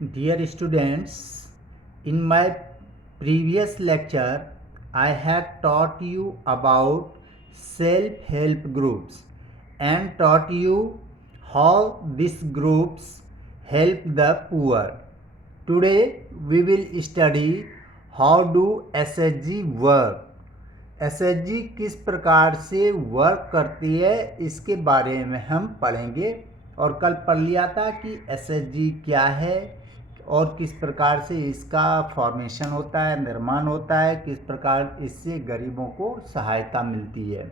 Dear students, in my previous lecture, I had taught you about self-help groups and taught you how these groups help the poor. Today, we will study how do SHG work. SHG किस प्रकार से work करती है इसके बारे में हम पढ़ेंगे। और कल पढ़ लिया था कि SHG क्या है और किस प्रकार से इसका फॉर्मेशन होता है, निर्माण होता है, किस प्रकार इससे गरीबों को सहायता मिलती है।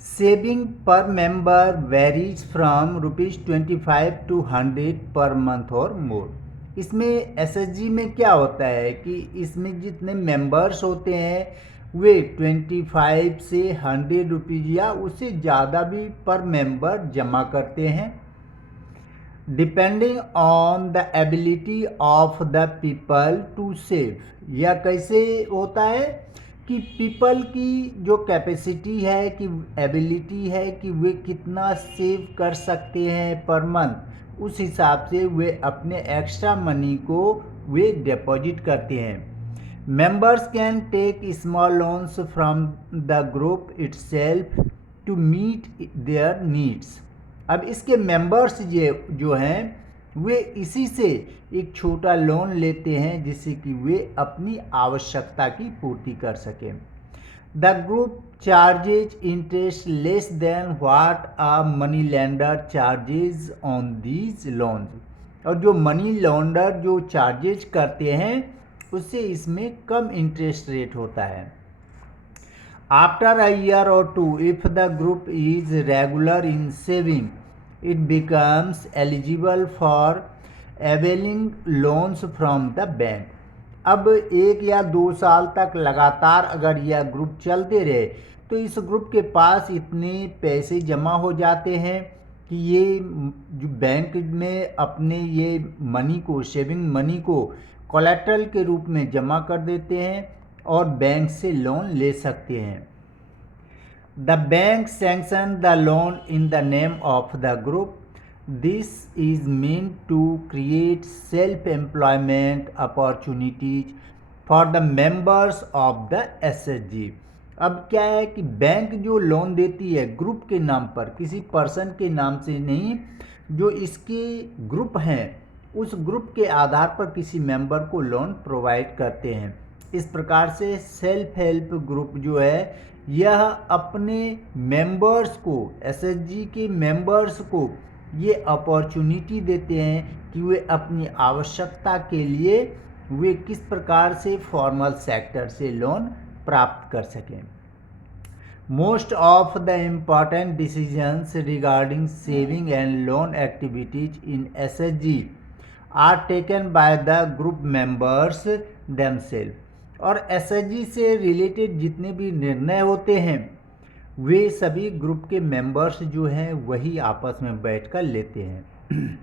सेविंग पर member varies from ₹25 to 100 per month और मोर। इसमें SHG में क्या होता है कि इसमें जितने मेंबर्स होते हैं वे 25 से 100 रुपीज़ या उससे ज़्यादा भी पर मेंबर जमा करते हैं, depending on the ability of the people to save. यह कैसे होता है कि पीपल की जो कैपेसिटी है, कि एबिलिटी है कि वे कितना सेव कर सकते हैं पर मंथ, उस हिसाब से वे अपने एक्स्ट्रा मनी को वे डिपॉजिट करते हैं। Members can take small loans from the group itself to meet their needs. अब इसके मेंबर्स जो हैं वे इसी से एक छोटा लोन लेते हैं जिससे कि वे अपनी आवश्यकता की पूर्ति कर सकें। The group charges interest less than what a money lender charges on these loans. और जो मनी लेंडर जो चार्जेज करते हैं उससे इसमें कम इंटरेस्ट रेट होता है। After a year or two, if the group is regular in saving, it becomes eligible for availing loans from the bank. अब 1 या 2 साल तक लगातार अगर यह ग्रुप चलते रहे तो इस ग्रुप के पास इतने पैसे जमा हो जाते हैं कि ये जो बैंक में अपने ये मनी को, सेविंग मनी को कोलेटरल के रूप में जमा कर देते हैं और बैंक से लोन ले सकते हैं। The bank sanction the loan in the name of the group. This is meant to create self employment opportunities for the members of the SHG। अब क्या है कि बैंक जो लोन देती है ग्रुप के नाम पर, किसी पर्सन के नाम से नहीं, जो इसके ग्रुप हैं उस ग्रुप के आधार पर किसी मेंबर को लोन प्रोवाइड करते हैं। इस प्रकार से सेल्फ हेल्प ग्रुप जो है यह अपने मेंबर्स को, SHG के मेंबर्स को ये अपॉर्चुनिटी देते हैं कि वे अपनी आवश्यकता के लिए वे किस प्रकार से फॉर्मल सेक्टर से लोन प्राप्त कर सकें। Most of the important decisions regarding saving and loan activities in SHG are taken by the group members themselves। और SHG से रिलेटेड जितने भी निर्णय होते हैं वे सभी ग्रुप के मेंबर्स जो हैं वही आपस में बैठकर लेते हैं।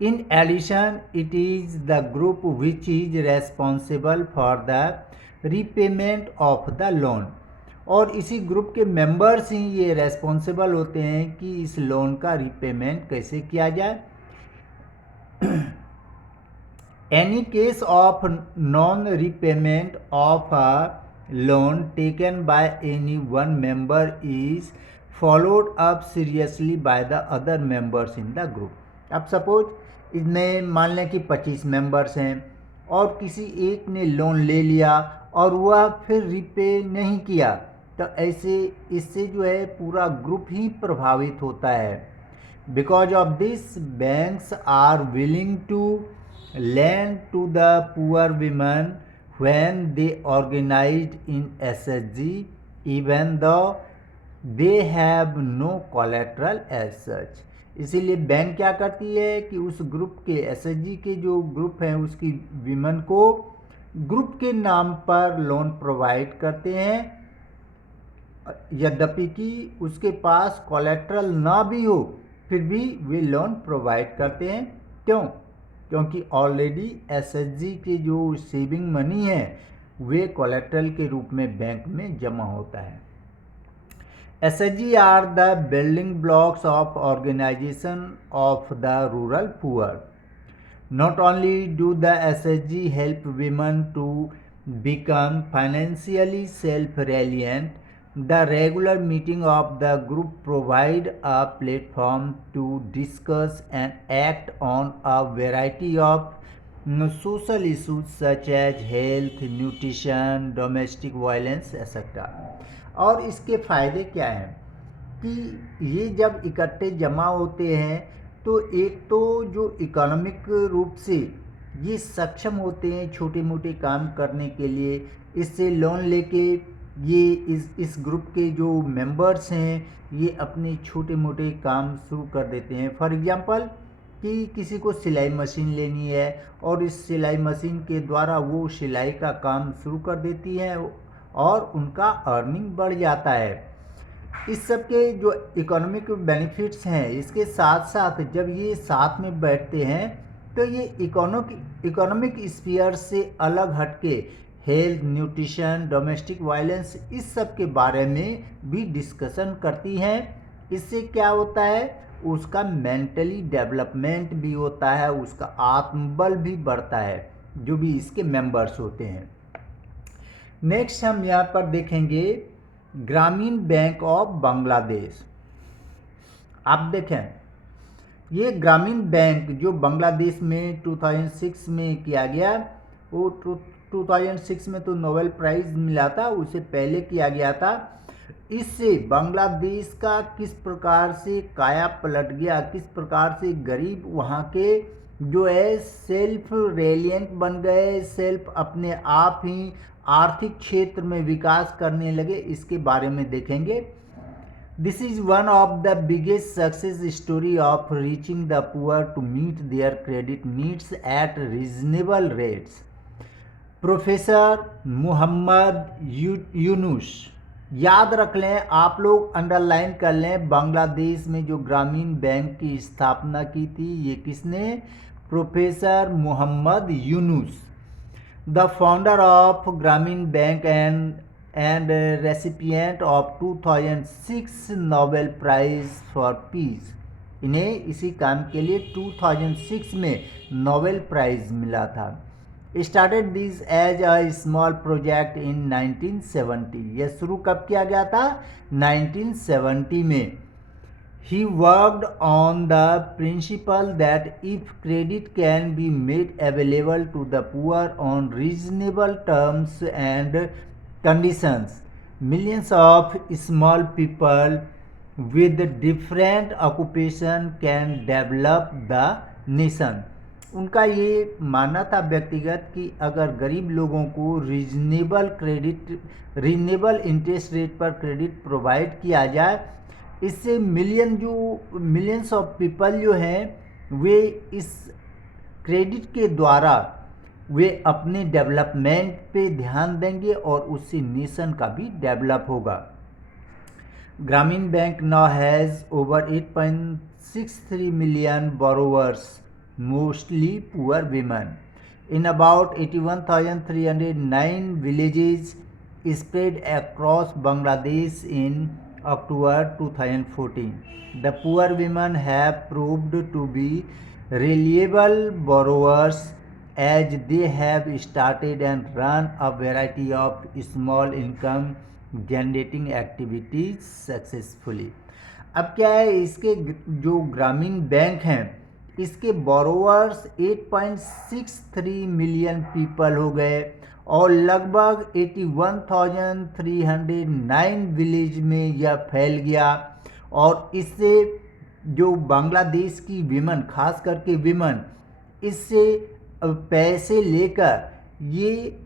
In addition it is the group which is responsible for the repayment of the loan. और इसी ग्रुप के मेंबर्स ही ये रेस्पॉन्सिबल होते हैं कि इस लोन का रीपेमेंट कैसे किया जाए। Any case of non-repayment of a loan taken by any one member is followed up seriously by the other members in the group। अब सपोज इसमें मान लें कि 25 मेंबर्स हैं और किसी एक ने लोन ले लिया और वह फिर रिपे नहीं किया, तो ऐसे इससे जो है पूरा ग्रुप ही प्रभावित होता है। Because of this banks are willing to lend to the poor women when they organized in SHG even though they have no collateral as such। इसीलिए बैंक क्या करती है कि उस ग्रुप के, SHG के जो ग्रुप हैं उसकी विमेन को ग्रुप के नाम पर लोन प्रोवाइड करते हैं, यद्यपि कि उसके पास कोलेट्रल ना भी हो फिर भी वे लोन प्रोवाइड करते हैं। क्यों? क्योंकि ऑलरेडी SHG के जो सेविंग मनी है वे कोलेट्रल के रूप में बैंक में जमा होता है। SHG are the building blocks of organization of the rural poor. Not only do the SHG help women to become financially self-reliant, the regular meeting of the group provide a platform to discuss and act on a variety of social issues such as health, nutrition, domestic violence, etc. और इसके फ़ायदे क्या हैं कि ये जब इकट्ठे जमा होते हैं तो एक तो जो इकोनॉमिक रूप से ये सक्षम होते हैं छोटे मोटे काम करने के लिए, इससे लोन लेके ये इस ग्रुप के जो मेंबर्स हैं ये अपने छोटे मोटे काम शुरू कर देते हैं। फॉर एग्जांपल कि किसी को सिलाई मशीन लेनी है और इस सिलाई मशीन के द्वारा वो सिलाई का काम शुरू कर देती हैं और उनका अर्निंग बढ़ जाता है। इस सब के जो इकोनॉमिक बेनिफिट्स हैं, इसके साथ साथ जब ये साथ में बैठते हैं तो ये इकोनॉमिक स्फीयर से अलग हटके हेल्थ, न्यूट्रिशन, डोमेस्टिक वायलेंस इस सब के बारे में भी डिस्कशन करती हैं। इससे क्या होता है, उसका मेंटली डेवलपमेंट भी होता है, उसका आत्मबल भी बढ़ता है, जो भी इसके मेंबर्स होते हैं। नेक्स्ट हम यहाँ पर देखेंगे ग्रामीण बैंक ऑफ बांग्लादेश। आप देखें ये ग्रामीण बैंक जो बांग्लादेश में 2006 में किया गया, वो 2006 में तो नोबेल प्राइज़ मिला था, उससे पहले किया गया था। इससे बांग्लादेश का किस प्रकार से काया पलट गया, किस प्रकार से गरीब वहाँ के जो है सेल्फ रेलिएंट बन गए, सेल्फ अपने आप ही आर्थिक क्षेत्र में विकास करने लगे, इसके बारे में देखेंगे। This is one of the biggest success story of reaching the poor to meet their credit needs at reasonable rates. Professor Mohammad Yunus, याद रख लें, आप लोग अंडरलाइन कर लें, बांग्लादेश में जो ग्रामीण बैंक की स्थापना की थी ये किसने, professor Mohammad Yunus, the founder of Grameen bank and recipient of 2006 Nobel prize for peace. इन्हें इसी काम के लिए 2006 में नोबेल प्राइज मिला था। Started this as a small project in 1970। यह शुरू कब किया गया था, 1970 में। He worked on the principle that if credit can be made available to the poor on reasonable terms and conditions, millions of small people with different occupation can develop the nation. उनका ये मानना था व्यक्तिगत कि अगर गरीब लोगों को रीजनेबल इंटरेस्ट रेट पर क्रेडिट प्रोवाइड किया जाए, इससे मिलियंस ऑफ पीपल जो हैं वे इस क्रेडिट के द्वारा वे अपने डेवलपमेंट पे ध्यान देंगे और उससे नेशन का भी डेवलप होगा। ग्रामीण bank now has over 8.63 million borrowers, mostly poor women, in about 81,309 villages spread across Bangladesh in October 2014. The poor women have proved to be reliable borrowers as they have started and run a variety of small income generating activities successfully. अब क्या है, इसके जो ग्रामीण bank हैं इसके borrowers 8.63 million people हो गए और लगभग 81,309 विलेज में यह फैल गया। और इससे जो बांग्लादेश की विमेन, खास करके विमेन, इससे पैसे लेकर ये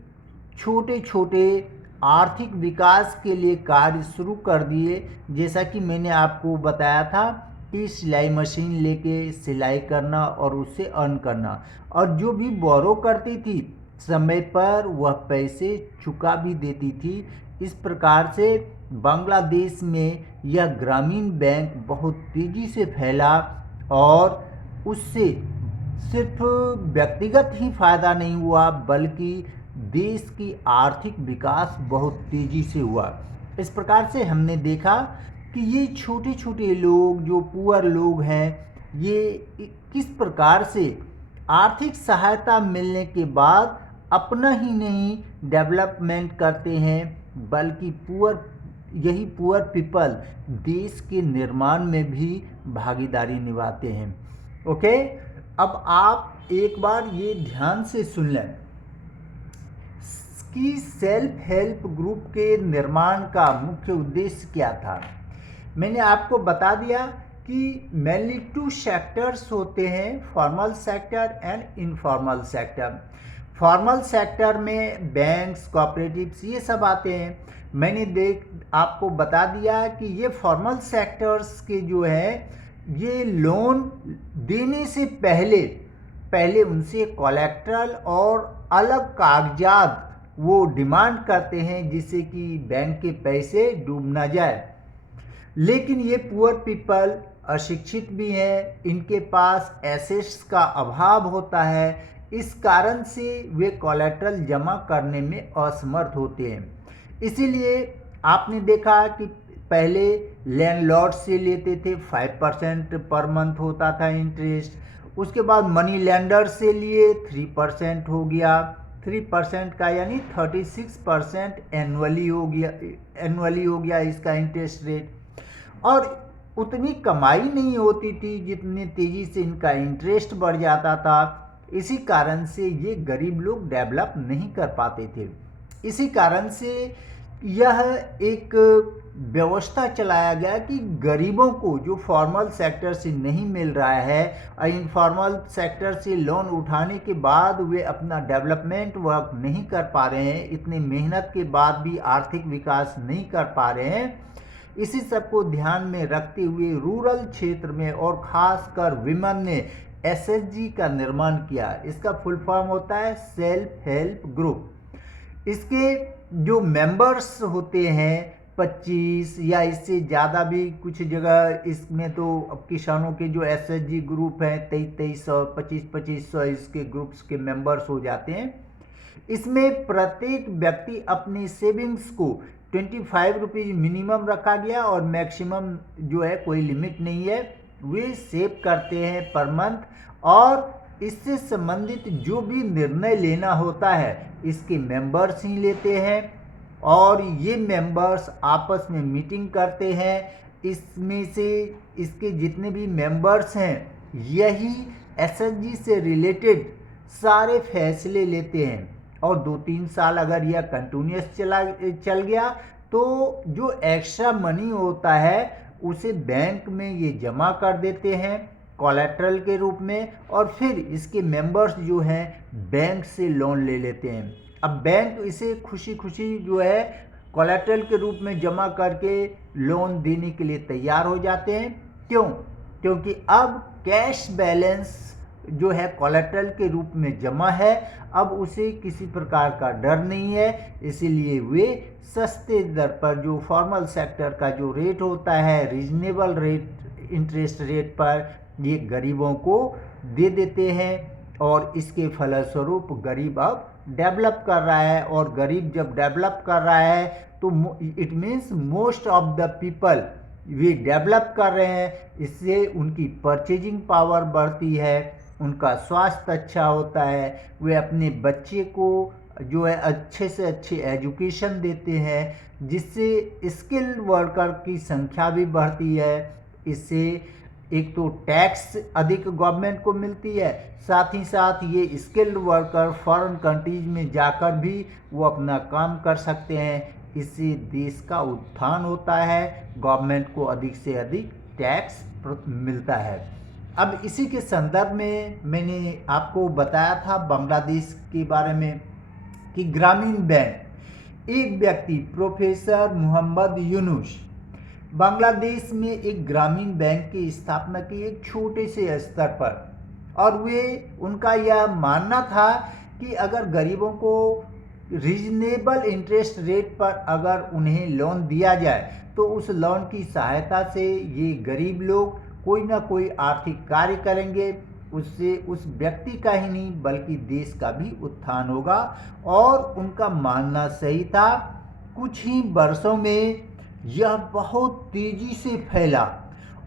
छोटे छोटे आर्थिक विकास के लिए कार्य शुरू कर दिए। जैसा कि मैंने आपको बताया था कि सिलाई मशीन लेके सिलाई करना और उससे अर्न करना, और जो भी बोरो करती थी समय पर वह पैसे चुका भी देती थी। इस प्रकार से बांग्लादेश में यह ग्रामीण बैंक बहुत तेज़ी से फैला और उससे सिर्फ व्यक्तिगत ही फायदा नहीं हुआ बल्कि देश की आर्थिक विकास बहुत तेज़ी से हुआ। इस प्रकार से हमने देखा कि ये छोटे छोटे लोग जो पुअर लोग हैं ये किस प्रकार से आर्थिक सहायता मिलने के बाद अपना ही नहीं डेवलपमेंट करते हैं, बल्कि यही पुअर पीपल देश के निर्माण में भी भागीदारी निभाते हैं। ओके, अब आप एक बार ये ध्यान से सुन लें कि सेल्फ हेल्प ग्रुप के निर्माण का मुख्य उद्देश्य क्या था। मैंने आपको बता दिया कि मेनली 2 सेक्टर्स होते हैं, formal sector and informal sector. Formal sector में बैंक्स, कोऑपरेटिव्स ये सब आते हैं। मैंने आपको बता दिया कि ये फॉर्मल सेक्टर्स के जो है ये लोन देने से पहले उनसे कोलैटरल और अलग कागजात वो डिमांड करते हैं जिससे कि बैंक के पैसे डूब ना जाए। लेकिन ये पुअर पीपल अशिक्षित भी हैं, इनके पास एसेट्स का अभाव होता है, इस कारण से वे कोलैटरल जमा करने में असमर्थ होते हैं। इसीलिए आपने देखा कि पहले लैंडलॉर्ड से लेते थे, 5% पर मंथ होता था इंटरेस्ट, उसके बाद मनी लेंडर से लिए 3% हो गया, 3% का यानी 36% एनुअली हो गया इसका इंटरेस्ट रेट। और उतनी कमाई नहीं होती थी जितनी तेज़ी से इनका इंटरेस्ट बढ़ जाता था, इसी कारण से ये गरीब लोग डेवलप नहीं कर पाते थे। इसी कारण से यह एक व्यवस्था चलाया गया कि गरीबों को जो फॉर्मल सेक्टर से नहीं मिल रहा है और इनफॉर्मल सेक्टर से लोन उठाने के बाद वे अपना डेवलपमेंट वर्क नहीं कर पा रहे हैं, इतनी मेहनत के बाद भी आर्थिक विकास नहीं कर पा रहे हैं, इसी सब को ध्यान में रखते हुए रूरल क्षेत्र में और ख़ासकर विमेन ने एसएचजी का निर्माण किया। इसका फुल फॉर्म होता है सेल्फ हेल्प ग्रुप। इसके जो मेंबर्स होते हैं 25 या इससे ज़्यादा भी, कुछ जगह इसमें तो अब किसानों के जो एसएचजी ग्रुप हैं 2300 2500 इसके ग्रुप्स के मेंबर्स हो जाते हैं। इसमें प्रत्येक व्यक्ति अपनी सेविंग्स को 25 रुपीज़ मिनिमम रखा गया और मैक्सिमम जो है कोई लिमिट नहीं है, वे सेव करते हैं पर मंथ। और इससे संबंधित जो भी निर्णय लेना होता है इसके मेंबर्स ही लेते हैं और ये मेंबर्स आपस में मीटिंग करते हैं। इसमें से इसके जितने भी मेंबर्स हैं यही एसएचजी से रिलेटेड सारे फैसले लेते हैं और 2-3 साल अगर यह कंटिन्यूस चल गया तो जो एक्स्ट्रा मनी होता है उसे बैंक में ये जमा कर देते हैं कोलैटरल के रूप में, और फिर इसके मेंबर्स जो हैं बैंक से लोन ले लेते हैं। अब बैंक इसे खुशी खुशी जो है कोलैटरल के रूप में जमा करके लोन देने के लिए तैयार हो जाते हैं। क्यों? क्योंकि अब कैश बैलेंस जो है कोलैटरल के रूप में जमा है, अब उसे किसी प्रकार का डर नहीं है, इसीलिए वे सस्ते दर पर जो फॉर्मल सेक्टर का जो रेट होता है रीजनेबल रेट, इंटरेस्ट रेट पर ये गरीबों को दे देते हैं और इसके फलस्वरूप गरीब अब डेवलप कर रहा है। और गरीब जब डेवलप कर रहा है तो it means most of the people way develop कर रहे हैं, इससे उनकी परचेजिंग पावर बढ़ती है, उनका स्वास्थ्य अच्छा होता है, वे अपने बच्चे को जो है अच्छे से अच्छी एजुकेशन देते हैं, जिससे स्किल्ड वर्कर की संख्या भी बढ़ती है। इससे एक तो टैक्स अधिक गवर्नमेंट को मिलती है, साथ ही साथ ये स्किल्ड वर्कर फॉरेन कंट्रीज में जाकर भी वो अपना काम कर सकते हैं। इससे देश का उत्थान होता है, गवर्नमेंट को अधिक से अधिक टैक्स मिलता है। अब इसी के संदर्भ में मैंने आपको बताया था बांग्लादेश के बारे में कि ग्रामीण बैंक, एक व्यक्ति प्रोफेसर मोहम्मद यूनुस बांग्लादेश में एक ग्रामीण बैंक की स्थापना की एक छोटे से स्तर पर, और उनका यह मानना था कि अगर गरीबों को रीजनेबल इंटरेस्ट रेट पर अगर उन्हें लोन दिया जाए तो उस लोन की सहायता से ये गरीब लोग कोई ना कोई आर्थिक कार्य करेंगे, उससे उस व्यक्ति का ही नहीं बल्कि देश का भी उत्थान होगा। और उनका मानना सही था। कुछ ही वर्षों में यह बहुत तेजी से फैला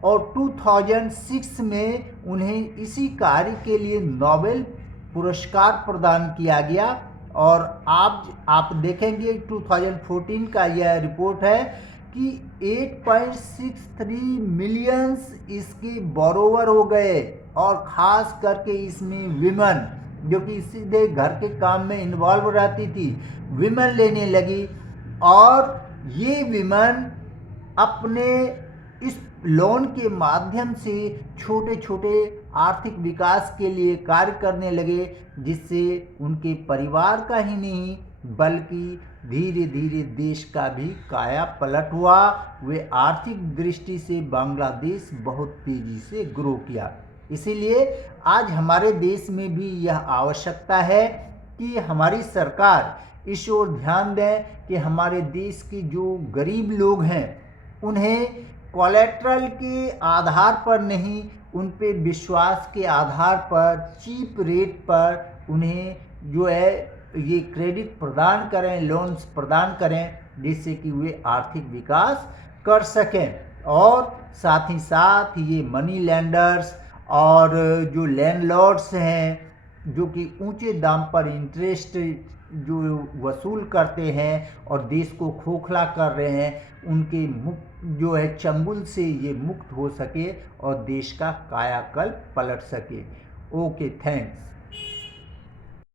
और 2006 में उन्हें इसी कार्य के लिए नोबेल पुरस्कार प्रदान किया गया। और आप देखेंगे 2014 का यह रिपोर्ट है कि 8.63 मिलियंस इसके बोरोवर हो गए और ख़ास करके इसमें विमेन जो कि सीधे घर के काम में इन्वॉल्व रहती थी, विमेन लेने लगी। और ये विमेन अपने इस लोन के माध्यम से छोटे छोटे आर्थिक विकास के लिए कार्य करने लगे, जिससे उनके परिवार का ही नहीं बल्कि धीरे धीरे देश का भी काया पलट हुआ। वे आर्थिक दृष्टि से बांग्लादेश बहुत तेजी से ग्रो किया। इसीलिए आज हमारे देश में भी यह आवश्यकता है कि हमारी सरकार इस ओर ध्यान दें कि हमारे देश के जो गरीब लोग हैं उन्हें कोलेट्रल के आधार पर नहीं, उन पे विश्वास के आधार पर चीप रेट पर उन्हें जो है ये क्रेडिट प्रदान करें, लोन्स प्रदान करें, जिससे कि वे आर्थिक विकास कर सकें। और साथ ही साथ ये मनी लेंडर्स और जो लैंडलॉर्ड्स हैं जो कि ऊंचे दाम पर इंटरेस्ट जो वसूल करते हैं और देश को खोखला कर रहे हैं, उनके मुक्त जो है चंगुल से ये मुक्त हो सके और देश का कायाकल्प पलट सके। Okay, thanks.